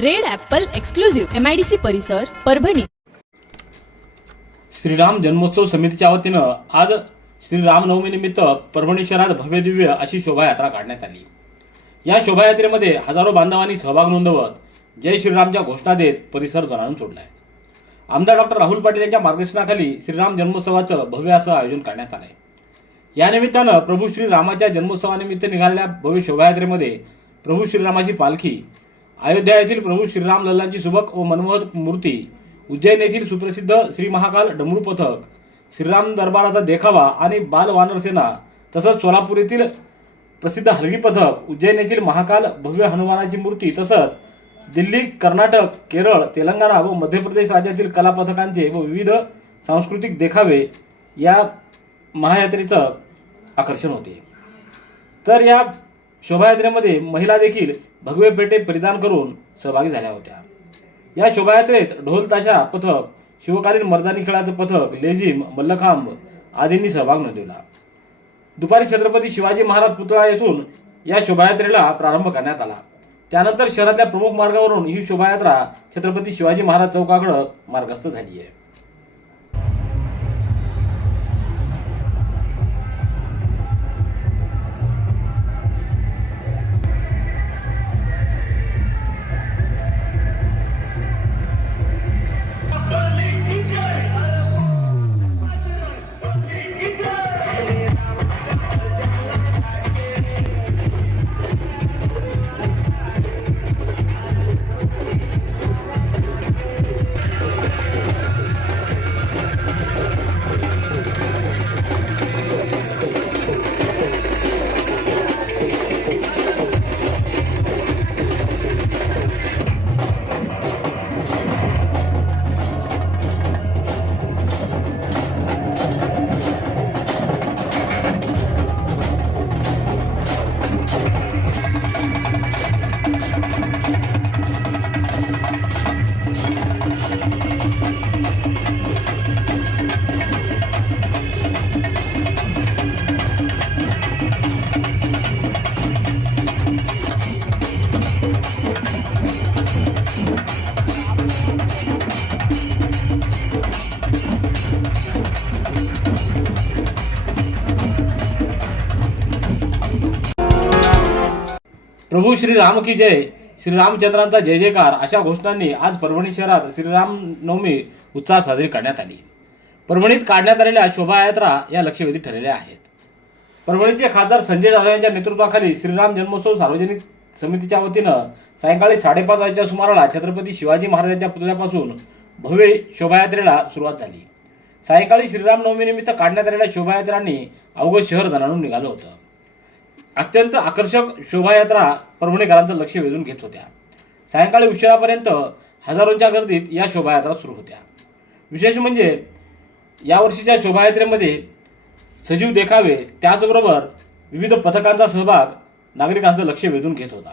Red apple exclusive MIDC परिसर परभणी. श्रीराम जन्मोत्सव समितीच्या वतीनं आज श्रीरामनवमीनिमित्त परभणी शहरात भव्यदिव्य अशी शोभायात्रा काढण्यात आली. या शोभायात्रेमध्ये हजारो बांधवांनी सहभाग नोंदवत जय श्रीरामच्या घोषणा देत परिसर दणाणून सोडलाय. आमदार डॉक्टर राहुल पाटील यांच्या मार्गदर्शनाखाली श्रीराम जन्मोत्सवाचं भव्य असं आयोजन करण्यात आलं या निमित्तानं प्रभू श्रीरामाच्या जन्मोत्सवानिमित्त निघालेल्या भव्य शोभायात्रेमध्ये प्रभू श्रीरामाची पालखी अयोध्या येथील प्रभू श्रीराम लल्लांची सुबक व मनमोहक मूर्ती उज्जैन येथील सुप्रसिद्ध श्री महाकाल डमरू पथक श्रीराम दरबाराचा देखावा आणि बाल वानरसेना तसंच सोलापूर येथील प्रसिद्ध हलगी पथक उज्जैन येथील महाकाल भव्य हनुमानाची मूर्ती तसंच दिल्ली कर्नाटक केरळ तेलंगणा व मध्य प्रदेश राज्यातील कलापथकांचे व विविध सांस्कृतिक देखावे या महायात्रेचं आकर्षण होते. तर या शोभायात्रेमध्ये महिला देखील भगवे पेटे परिधान करून सहभागी झाल्या होत्या. या शोभायात्रेत ढोल ताशा पथक शिवकालीन मर्दानी खेळाचं पथक लेझिम मल्लखांब आदींनी सहभाग नोंदवला. दुपारी छत्रपती शिवाजी महाराज पुतळा येथून या शोभायात्रेला प्रारंभ करण्यात आला. त्यानंतर शहरातल्या प्रमुख मार्गावरून ही शोभायात्रा छत्रपती शिवाजी महाराज चौकाकडं मार्गस्थ झाली आहे प्रभू श्रीराम की जय. श्रीरामचंद्रांचा जय जयकार. अशा घोषणांनी आज परभणी शहरात श्रीराम नवमी उत्साहात साजरी करण्यात आली. परभणीत काढण्यात आलेल्या शोभायात्रा या लक्षवेधी ठरलेल्या आहेत. परभणीचे खासदार संजय जाधव यांच्या नेतृत्वाखाली श्रीराम जन्मोत्सव सार्वजनिक समितीच्या वतीनं सायंकाळी साडेपाच वाजच्या सुमाराला छत्रपती शिवाजी महाराजांच्या पुतळ्यापासून भव्य शोभायात्रेला सुरुवात झाली. सायंकाळी श्रीराम नवमीनिमित्त काढण्यात आलेल्या शोभायात्रांनी अवघं शहर जणांून निघालं होतं. अत्यंत आकर्षक शोभायात्रा परभणीकरांचं लक्ष वेधून घेत होत्या. सायंकाळी उशिरापर्यंत हजारोंच्या गर्दीत या शोभायात्रा सुरू होत्या. विशेष म्हणजे यावर्षीच्या शोभायात्रेमध्ये सजीव देखावे त्याचबरोबर विविध पथकांचा सहभाग नागरिकांचं लक्ष वेधून घेत होता.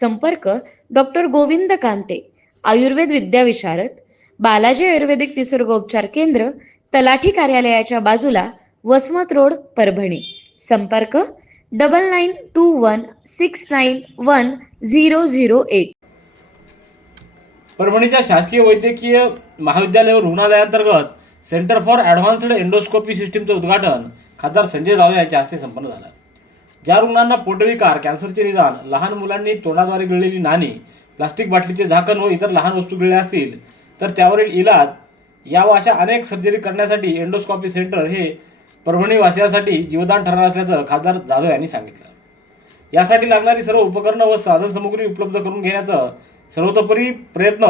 संपर्क डॉक्टर गोविंद कांते आयुर्वेद विद्याविशारद बालाजी आयुर्वेदिक निसर्गोपचार केंद्र तलाठी कार्यालयाच्या बाजूला वसमत रोड परभणी. संपर्क double nine two one six nine one zero zero eight. परभणीच्या शासकीय वैद्यकीय महाविद्यालय व रुग्णालयाअंतर्गत सेंटर फॉर ॲडव्हान्स्ड एंडोस्कोपी सिस्टीमचं उद्घाटन खासदार संजय जाधव यांच्या हस्ते संपन्न झालं. ज्या रुग्णांना पोटविकार कॅन्सरचे निदान लहान मुलांनी तोंडाद्वारे गिळलेली नाणी प्लास्टिक बाटलीचे झाकण व इतर लहान वस्तू गिळल्या असतील तर त्यावरील इलाज या व अशा अनेक सर्जरी करण्यासाठी एंडोस्कॉपी सेंटर हे परभणीवासियासाठी जीवदान ठरणार असल्याचं खासदार जाधव यांनी सांगितलं. यासाठी लागणारी सर्व उपकरणं व साधनसामुग्री उपलब्ध करून घेण्याचं सर्वतोपरी प्रयत्न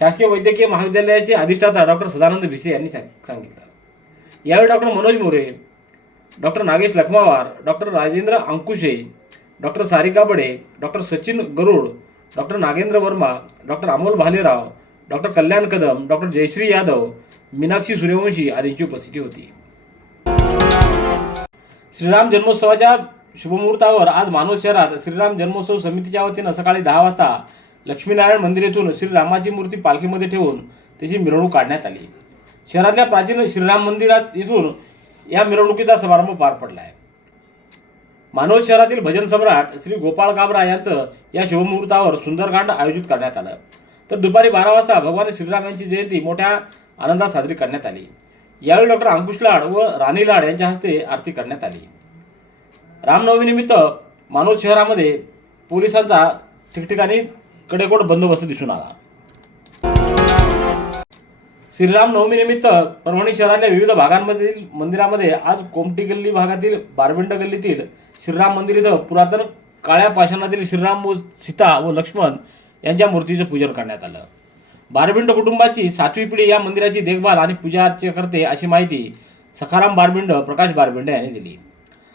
शासकीय वैद्यकीय महाविद्यालयाचे अधिष्ठाता डॉक्टर सदानंद भिसे यांनी सांग- सांगितलं. यावेळी doctor Manoj More doctor Nagesh Lakhmawar doctor Rajendra Ankushe doctor Sarika Bade doctor Sachin Garud doctor Nagendra Verma doctor Amol Bhalerao doctor Kalyan Kadam doctor Jayashree Yadav Meenakshi Suryavanshi आदींची उपस्थिती होती. श्रीराम जन्मोत्सवाच्या शुभमुहूर्तावर आज मानोद शहरात श्रीराम जन्मोत्सव समितीच्या वतीनं सकाळी दहा वाजता लक्ष्मीनारायण मंदिर येथून श्रीरामाची मूर्ती पालखीमध्ये ठेवून त्याची मिरवणूक काढण्यात आली. शहरातल्या प्राचीन श्रीराम मंदिरात येथून या मिरवणुकीचा समारंभ पार पडला आहे. मानोद शहरातील भजन सम्राट श्री गोपाळ काबरा यांचं या शिवमुहूर्तावर सुंदरकांड आयोजित करण्यात आलं. तर दुपारी बारा वाजता भगवान श्रीराम यांची जयंती मोठ्या आनंदात साजरी करण्यात आली. यावेळी डॉक्टर अंकुश लाड व राणी लाड यांच्या हस्ते आरती करण्यात आली. रामनवमीनिमित्त मानोद शहरामध्ये पोलिसांचा ठिकठिकाणी कडेकोट बंदोबस्त दिसून आला. श्रीराम नवमीनिमित्त परभणी शहरातल्या विविध भागांमधील मंदिरामध्ये आज कोमटी गल्ली भागातील बारविंड गल्लीतील श्रीराम मंदिर इथं पुरातन काळ्या पाषाणातील श्रीराम व सीता व लक्ष्मण यांच्या मूर्तीचं पूजन करण्यात आलं. बारबिंड कुटुंबाची सातवी पिढी या मंदिराची देखभाल आणि पूजा अर्चा करते अशी माहिती सखाराम बारबिंड प्रकाश बारबिंड यांनी दिली.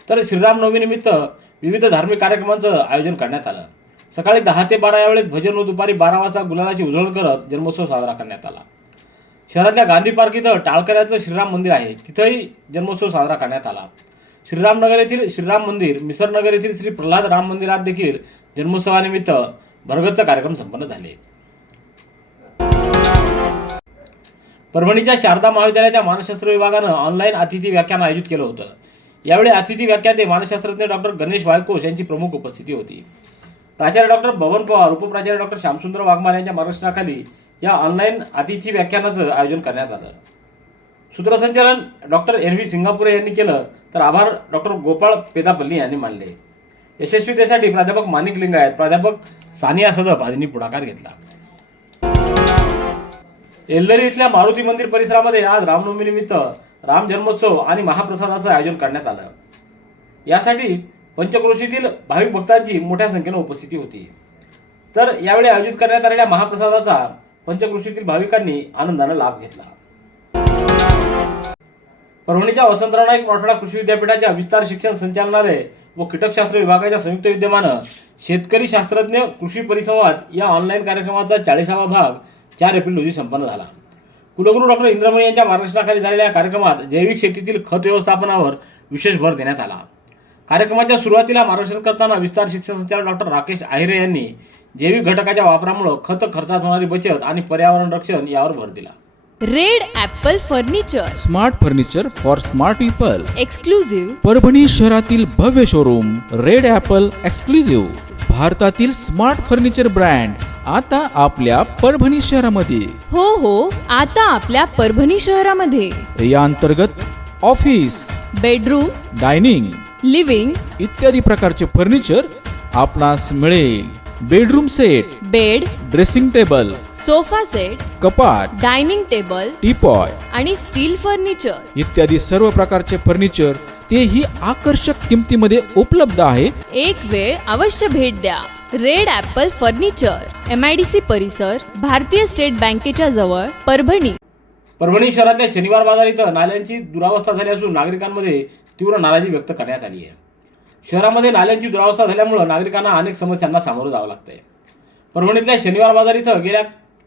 तर श्रीराम नवमीनिमित्त विविध धार्मिक कार्यक्रमांचं आयोजन करण्यात आलं. सकाळी दहा ते बारा या वेळेत भजन व दुपारी बारा वाजता गुलालाची उधळण करत जन्मोत्सव साजरा करण्यात आला. शहरातल्या गांधी पार्क इथं टाळकऱ्याचं श्रीराम मंदिर आहे. तिथंही जन्मोत्सव साजरा करण्यात आला. श्रीरामनगर येथील श्रीराम मंदिर मिसरनगर येथील श्री प्रल्हाद राम मंदिरात देखील जन्मोत्सवानिमित्त भरगच्च कार्यक्रम संपन्न झाले. परभणीच्या शारदा महाविद्यालयाच्या मानसशास्त्र विभागानं ऑनलाईन अतिथी व्याख्यान आयोजित केलं होतं. यावेळी अतिथी व्याख्याते मानसशास्त्रज्ञ डॉक्टर गणेश वायकोश यांची प्रमुख उपस्थिती होती. प्राचार्य डॉक्टर भवन पवार उपप्राचार्य डॉक्टर श्यामसुंदर वाघमारे यांच्या मार्गदर्शनाखाली या ऑनलाईन अतिथी व्याख्यानाचं आयोजन करण्यात आलं. सूत्रसंचालन डॉक्टर एन व्ही सिंगापुरे यांनी केलं तर आभार डॉक्टर गोपाळ पेदापल्ली यांनी मानले. यशस्वीतेसाठी प्राध्यापक माणिक लिंगायत प्राध्यापक सानिया सदप आदींनी पुढाकार घेतला. एल्दरी इथल्या मारुती मंदिर परिसरामध्ये आज रामनवमीनिमित्त राम जन्मोत्सव आणि महाप्रसादाचं आयोजन करण्यात आलं. यासाठी पंचक्रोशीतील भाविक भक्तांची मोठ्या संख्येनं उपस्थिती होती. तर यावेळी आयोजित करण्यात आलेल्या महाप्रसादाचा पंचकृषीतील भाविकांनी आनंदानं लाभ घेतला. परभणीच्या वसंतराव नाईक मराठवाडा कृषी विद्यापीठाच्या विस्तार शिक्षण संचालनालय व कीटकशास्त्र विभागाच्या संयुक्त विद्यमानं शेतकरी शास्त्रज्ञ कृषी परिसंवाद या ऑनलाईन कार्यक्रमाचा चाळीसावा भाग चार एप्रिल रोजी संपन्न झाला. कुलगुरू डॉक्टर इंद्रमणी यांच्या मार्गदर्शनाखाली झालेल्या या कार्यक्रमात जैविक शेतीतील खत व्यवस्थापनावर विशेष भर देण्यात आला. कार्यक्रमाच्या सुरुवातीला मार्गदर्शन करताना विस्तार शिक्षण संचालक डॉक्टर राकेश आहिरे यांनी जैविक घटकाच्या वापरामुळे खत खर्चात होणारी बचत आणि पर्यावरण रक्षण यावर भर दिला. Red apple furniture. Smart furniture for smart people. Exclusive Parbhani शहरातील भव्य शोरूम रेड ॲपल एक्सक्लुझिव्ह भारतातील स्मार्ट फर्निचर ब्रँड आता आपल्या परभणी शहरामध्ये. हो हो आता आपल्या परभणी शहरामध्ये. या अंतर्गत ऑफिस बेडरूम डायनिंग लिव्हिंग इत्यादी प्रकारचे फर्निचर आपणास मिळेल. Bedroom set bed dressing table sofa set कपाट डायनिंग टेबल टीपॉय आणि स्टील फर्निचर. इत्यादी सर्व प्रकारचे फर्निचर तेही आकर्षक किमतीमध्ये उपलब्ध आहे. एक वेळ अवश्य भेट द्या. Red apple furniture M I D C परिसर भारतीय स्टेट बँकेच्या जवळ परभणी. परभणी शहरातल्या शनिवार बाजार इथं नाल्यांची दुरावस्था झाली असून नागरिकांमध्ये तीव्र नाराजी व्यक्त करण्यात आली आहे. शहरामध्ये नाल्यांची दुरावस्था झाल्यामुळं नागरिकांना अनेक समस्यांना सामोरं जावं लागतंय. परभणीतल्या शनिवार बाजार इथं गेल्या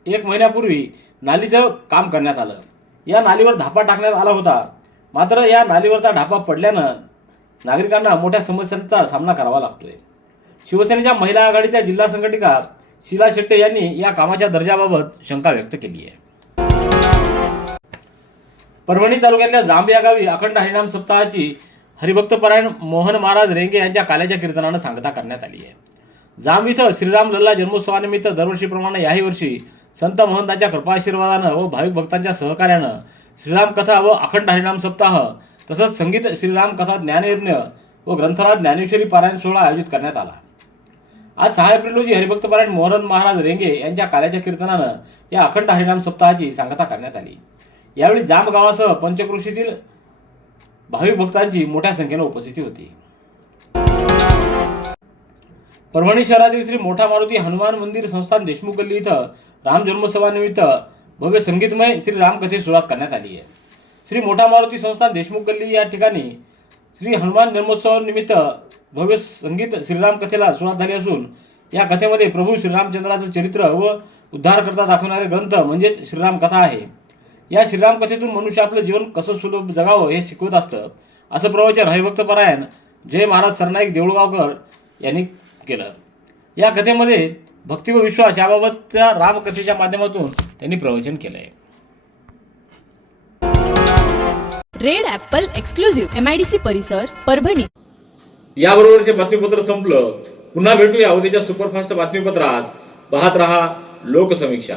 एक महिन्यापूर्वी नालीचं काम करण्यात आलं. या नालीवर धापा टाकण्यात आला होता. मात्र या नालीवरचा ढापा पडल्यानं नागरिकांना मोठ्या समस्यांचा सामना करावा लागतोय. शिवसेनेच्या महिला आघाडीच्या जिल्हा संघटिका शिला शेट्टे यांनी या कामाच्या दर्जाबाबत शंका व्यक्त केली आहे. परभणी तालुक्यातल्या जांब या गावी अखंड हरिणाम सप्ताहाची हरिभक्तपरायण मोहन महाराज रेंगे यांच्या काल्याच्या कीर्तनानं सांगता करण्यात आली आहे. जांब इथं श्रीराम लल्ला जन्मोत्सवानिमित्त दरवर्षीप्रमाणे याही वर्षी संत महंतांच्या कृपाशीर्वादानं व भाविक भक्तांच्या सहकार्यानं श्रीराम कथा व अखंड हरिनाम सप्ताह तसंच संगीत श्रीराम कथा ज्ञानयज्ञ व ग्रंथराज ज्ञानेश्वरी पारायण सोहळा आयोजित करण्यात आला. आज सहा एप्रिल रोजी हरिभक्तपरायण मोहन महाराज रेंगे यांच्या काल्याच्या कीर्तनानं या अखंड हरिनाम सप्ताहाची सांगता करण्यात आली. यावेळी जांब गावासह पंचकृषीतील भाविक भक्तांची मोठ्या संख्येनं उपस्थिती होती. परभणी शहरातील श्री मोठा मारुती हनुमान मंदिर संस्थान देशमुख गल्ली इथं राम जन्मोत्सवानिमित्त भव्य संगीतमय श्री रामकथेस सुरुवात करण्यात आली आहे. श्री मोठा मारुती संस्थान देशमुख गल्ली या ठिकाणी श्री हनुमान जन्मोत्सवानिमित्त भव्य संगीत श्रीराम कथेला सुरुवात झाली असून या कथेमध्ये प्रभू श्रीरामचंद्राचं चरित्र व उद्धारकर्ता दाखवणारे ग्रंथ म्हणजेच श्रीराम कथा आहे. या श्रीराम कथेतून मनुष्य आपलं जीवन कसं सुलभ जगावं हे शिकवत असतं. असं प्रवचन हरिभक्तपरायण जय महाराज सरनाईक देऊळगावकर यांनी केलं. या कथेमध्ये भक्ती व विश्वास याबाबतच्या रामकथेच्या माध्यमातून त्यांनी प्रवचन केलं आहे red apple exclusive M I D C Parbhani Parbhani. याबरोबरचे बातमीपत्र संपलं. पुन्हा भेटूया उद्याच्या सुपरफास्ट बातमीपत्रात. पाहत रहा लोकसमीक्षा.